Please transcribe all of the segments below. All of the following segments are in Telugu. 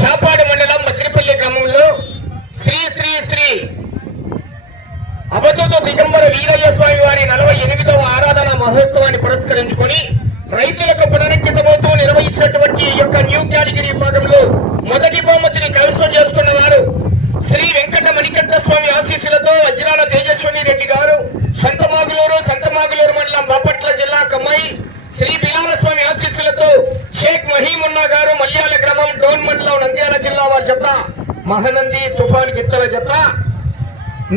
చాపాడు మండలం మద్రిపల్లి గ్రామంలో శ్రీ శ్రీ శ్రీ అవధూత దిగంబర వీరయ్య స్వామి వారి 48వ ఆరాధన మహోత్సవాన్ని పురస్కరించుకొని రైతులకు పునరంకితమవుతూ నిర్వహించినటువంటి ఈ యొక్క న్యూ కేటగిరీ విభాగంలో మొదటి బహుమతిని కైవసం చేసుకున్న వారు శ్రీ వెంకట మణికంఠ స్వామి ఆశీస్సులతో వజ్రాల తేజస్వని రెడ్డి గారు సంతమాగులూరు మండలం బాపట్ల జిల్లా కమ్మాయి. శ్రీ బిలాల స్వామి ఆశీస్సులతో షేక్ మహీమున్నా గారు మల్యాల గ్రామం డోన్ మండలం నంద్యాల జిల్లా వారి జత మహానంది తుఫాన్ గిత్తల జత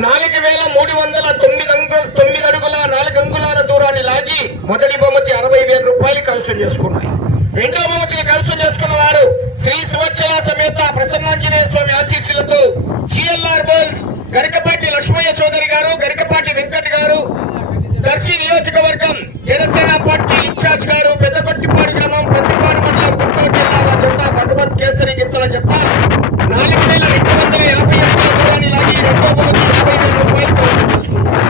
4309 అడుగుల 4 అంగుళాల దూరాన్ని లాగి మొదటి బహుమతి 60,000 రూపాయలు కైవసం చేసుకున్నాయి. రెండవ బహుమతిని కైవసం చేసుకున్న వారు శ్రీ సువచ్చల సమేత ప్రసన్నాంజనేయ స్వామి ఆశీస్సులతో జిఎల్ఆర్ బోల్స్ గరికపాటి లక్ష్మయ్య చౌదరి గారు, గరికపాటి వెంకట్ గారు, దర్శి నియోజకవర్గం జనసేన పార్టీ ఇన్ఛార్జ్ గారు, పెద్దకొట్టిపాడు గ్రామం ప్రతిపాడు మండలం గుంటూరు జిల్లా వారి జత భగవత్ కేసరి గిత్తల జత 4,250 దూరాన్ని లాగి రెండో బహుమతి 50,000 రూపాయలు కైవసం చేసుకున్నారు.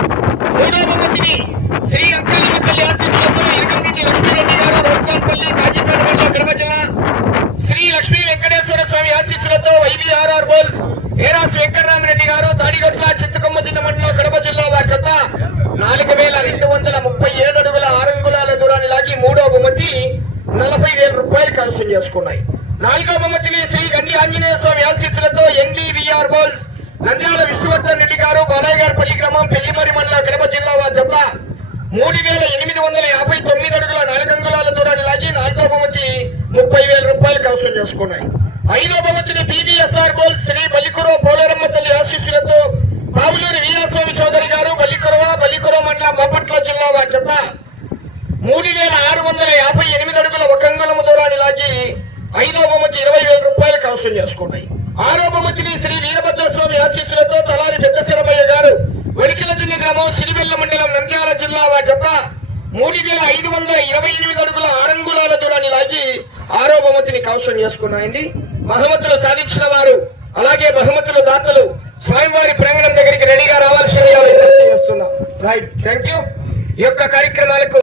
మూడో బహుమతిని శ్రీ అంకాలమ్మ తల్లి ఆశీస్సులతో ఇరకంటి లక్ష్మీరెడ్డి గారు, రోడ్కాన్పల్లి కాజీపేట మండలం కడప జిల్లా శ్రీ లక్ష్మీ వెంకటేశ్వర స్వామి ఆశీస్సులతో వైబీఆర్ఆర్ బోల్స్ ఏరాస్ వెంకటరామరెడ్డి గారు, తాడిగొట్ల చిత్తకొమ్మదిన్న మండలం కడప జిల్లా వారి జత 4,237 అడుగుల 6 అంగుళాల దూరాన్ని లాగి మూడో బహుమతి 40,000 రూపాయలు కైవసం చేసుకున్నాయి. నాలుగో బహుమతిని శ్రీ గండి ఆంజనేయ స్వామి ఆశీస్సులతో ఎన్డీవీఆర్ బోల్స్ నంద్యాల విష్ణువర్ధన్ రెడ్డి గారు, బాలయ్యగారిపల్లి గ్రామం పెళ్లిమరి మండలం కడప జిల్లా వారి జత 3,859 అడుగుల 4 అంగుళాల దూరాన్ని లాగి నాలుగో బహుమతి 30,000 రూపాయలు కైవసం చేసుకున్నాయి. ఐదో బహుమతిని బీబీఎస్ఆర్ బోల్స్ శ్రీ బలికురో పోలేరమ్మ తల్లి ఆశీస్సులతో బాబులూరి వీరస్వామి చౌదరి గారు, బలికురో మండలం బాపట్ల జిల్లా వారి జత 3,658 అడుగుల 1 అంగుళం దూరాన్ని లాగి ఐదో బహుమతి 20,000 రూపాయలు కైవసం చేసుకున్నాయి. ఆరో బహుమతిని శ్రీ వీరభద్ర స్వామి ఆశీస్సులతో తలారి పెద్దశిరమయ్య గారు, వడికిలదిన్ని గ్రామం సిరివెల్ల మండలం నంద్యాల జిల్లా వారి జత 3,528 అడుగుల 6 అంగుళాల దూరాన్ని లాగి ఆరో బహుమతిని కైవసం చేసుకున్నాయండి. బహుమతులు సాధించిన వారు అలాగే బహుమతులు దాతలు స్వామివారి ప్రాంగణం దగ్గరికి రెడీగా రావాల్సిందిగా విజ్ఞప్తి చేస్తున్నాం. Right, thank you. ఈ యొక్క కార్యక్రమాలకు